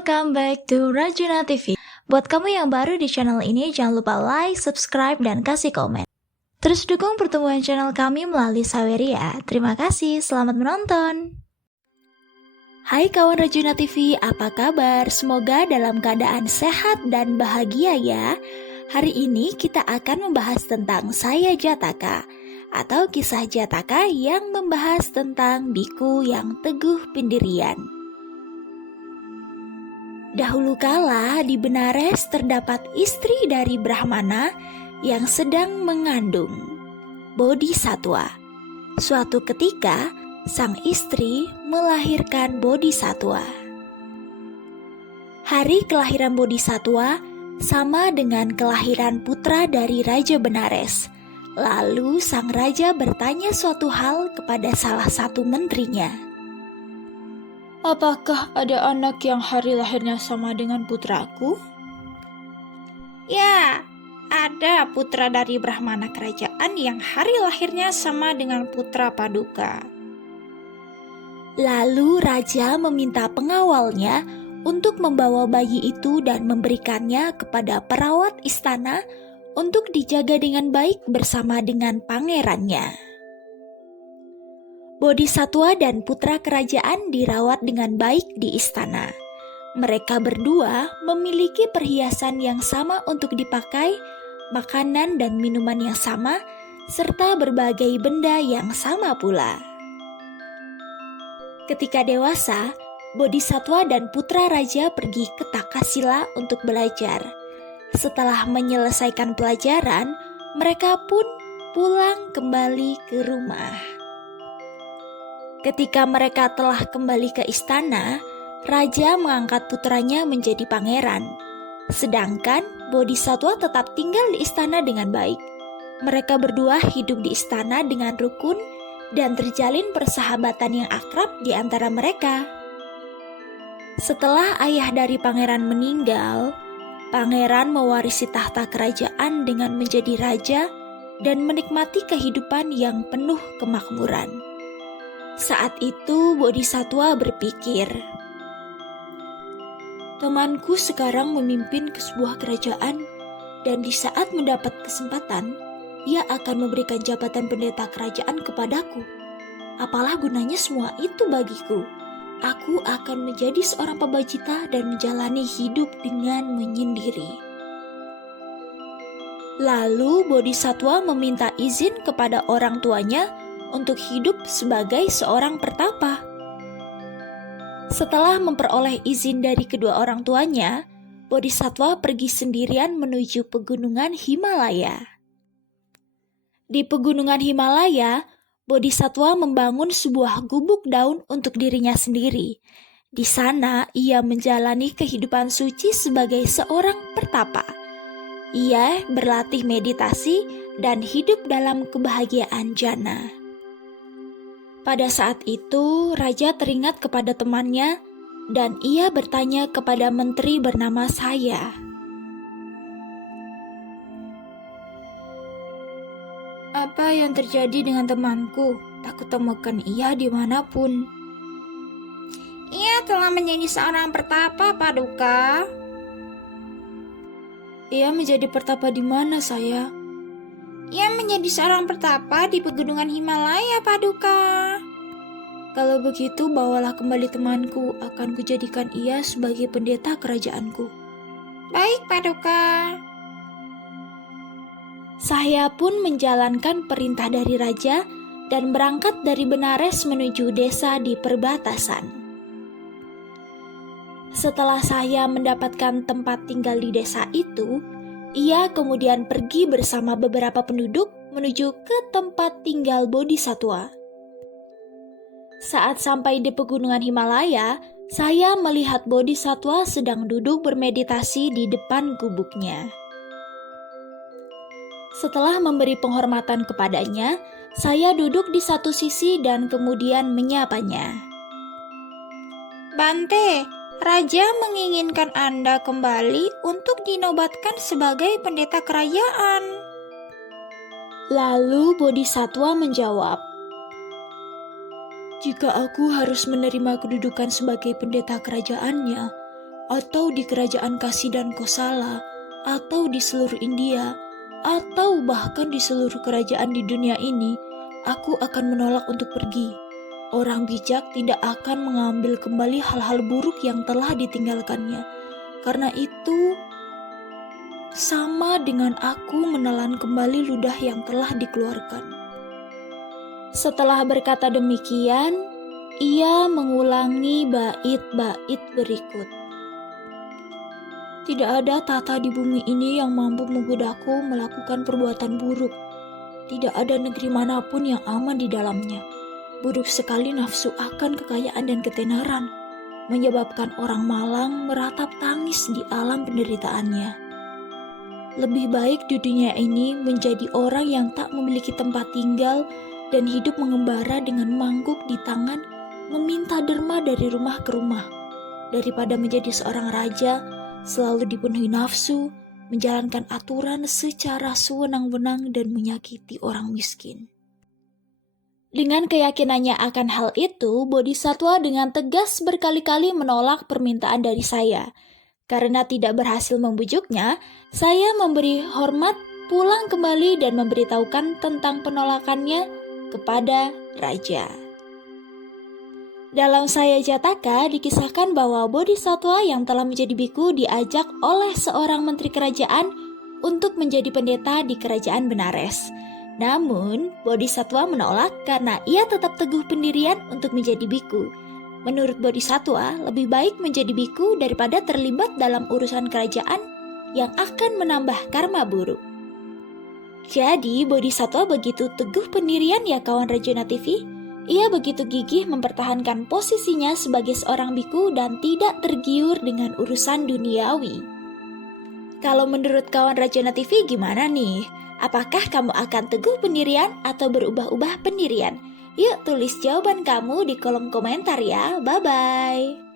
Welcome back to Rajuna TV. Buat kamu yang baru di channel ini, jangan lupa like, subscribe, dan kasih komen. Terus dukung pertumbuhan channel kami melalui Saweria ya. Terima kasih, selamat menonton. Hai kawan Rajuna TV, apa kabar? Semoga dalam keadaan sehat dan bahagia ya. Hari ini kita akan membahas tentang Saya Jataka, atau kisah Jataka yang membahas tentang biku yang teguh pendirian. Dahulu kala di Benares terdapat istri dari Brahmana yang sedang mengandung Bodhisatwa. Suatu ketika, sang istri melahirkan Bodhisatwa. Hari kelahiran Bodhisatwa sama dengan kelahiran putra dari Raja Benares. Lalu sang raja bertanya suatu hal kepada salah satu menterinya. Apakah ada anak yang hari lahirnya sama dengan putraku? Ya, ada putra dari Brahmana kerajaan yang hari lahirnya sama dengan putra Paduka. Lalu raja meminta pengawalnya untuk membawa bayi itu dan memberikannya kepada perawat istana untuk dijaga dengan baik bersama dengan pangerannya. Bodhisatwa dan putra kerajaan dirawat dengan baik di istana. Mereka berdua memiliki perhiasan yang sama untuk dipakai, makanan dan minuman yang sama, serta berbagai benda yang sama pula. Ketika dewasa, Bodhisatwa dan putra raja pergi ke Takasila untuk belajar. Setelah menyelesaikan pelajaran, mereka pun pulang kembali ke rumah. Ketika mereka telah kembali ke istana, raja mengangkat putranya menjadi pangeran. Sedangkan Bodhisatwa tetap tinggal di istana dengan baik. Mereka berdua hidup di istana dengan rukun dan terjalin persahabatan yang akrab di antara mereka. Setelah ayah dari pangeran meninggal, pangeran mewarisi tahta kerajaan dengan menjadi raja dan menikmati kehidupan yang penuh kemakmuran. Saat itu Bodhisatwa berpikir, Temanku sekarang memimpin ke sebuah kerajaan dan di saat mendapat kesempatan, ia akan memberikan jabatan pendeta kerajaan kepadaku. Apalah gunanya semua itu bagiku? Aku akan menjadi seorang pembajita dan menjalani hidup dengan menyendiri. Lalu Bodhisatwa meminta izin kepada orang tuanya untuk hidup sebagai seorang pertapa. Setelah memperoleh izin dari kedua orang tuanya, Bodhisatwa pergi sendirian menuju pegunungan Himalaya. Di pegunungan Himalaya, Bodhisatwa membangun sebuah gubuk daun untuk dirinya sendiri. Di sana, ia menjalani kehidupan suci sebagai seorang pertapa. Ia berlatih meditasi dan hidup dalam kebahagiaan jana. Pada saat itu, raja teringat kepada temannya dan ia bertanya kepada menteri bernama Saya. Apa yang terjadi dengan temanku? Tak kutemukan ia dimanapun. Ia telah menjadi seorang pertapa, Paduka. Ia menjadi pertapa di mana, saya? Ia menjadi seorang pertapa di pegunungan Himalaya, Paduka. Kalau begitu, bawalah kembali temanku, akan kujadikan ia sebagai pendeta kerajaanku. Baik, Paduka. Saya pun menjalankan perintah dari raja dan berangkat dari Benares menuju desa di perbatasan. Setelah saya mendapatkan tempat tinggal di desa itu, ia kemudian pergi bersama beberapa penduduk menuju ke tempat tinggal Bodhisatwa. Saat sampai di pegunungan Himalaya, saya melihat Bodhisatwa sedang duduk bermeditasi di depan gubuknya. Setelah memberi penghormatan kepadanya, saya duduk di satu sisi dan kemudian menyapanya. Bante, Raja menginginkan Anda kembali untuk dinobatkan sebagai pendeta kerajaan. Lalu Bodhisatwa menjawab, Jika aku harus menerima kedudukan sebagai pendeta kerajaannya, atau di kerajaan Kasi dan Kosala, atau di seluruh India, atau bahkan di seluruh kerajaan di dunia ini, aku akan menolak untuk pergi. Orang bijak tidak akan mengambil kembali hal-hal buruk yang telah ditinggalkannya. Karena itu, sama dengan aku menelan kembali ludah yang telah dikeluarkan. Setelah berkata demikian, ia mengulangi bait-bait berikut. Tidak ada tata di bumi ini yang mampu menggodaku melakukan perbuatan buruk. Tidak ada negeri manapun yang aman di dalamnya. Buruk sekali nafsu akan kekayaan dan ketenaran, menyebabkan orang malang meratap tangis di alam penderitaannya. Lebih baik di dunia ini menjadi orang yang tak memiliki tempat tinggal dan hidup mengembara dengan mangkuk di tangan, meminta derma dari rumah ke rumah, daripada menjadi seorang raja selalu dipenuhi nafsu, menjalankan aturan secara sewenang-wenang dan menyakiti orang miskin. Dengan keyakinannya akan hal itu, Bodhisattva dengan tegas berkali-kali menolak permintaan dari saya. Karena tidak berhasil membujuknya, saya memberi hormat, pulang kembali dan memberitahukan tentang penolakannya kepada raja. Dalam Saya Jataka dikisahkan bahwa Bodhisattva yang telah menjadi biku diajak oleh seorang menteri kerajaan untuk menjadi pendeta di kerajaan Benares. Namun, Bodhisattva menolak karena ia tetap teguh pendirian untuk menjadi biku. Menurut Bodhisattva, lebih baik menjadi biku daripada terlibat dalam urusan kerajaan yang akan menambah karma buruk. Jadi, Bodhisattva begitu teguh pendirian ya kawan Rajuna TV. Ia begitu gigih mempertahankan posisinya sebagai seorang biku dan tidak tergiur dengan urusan duniawi. Kalau menurut kawan Rajuna TV gimana nih? Apakah kamu akan teguh pendirian atau berubah-ubah pendirian? Yuk tulis jawaban kamu di kolom komentar ya. Bye-bye.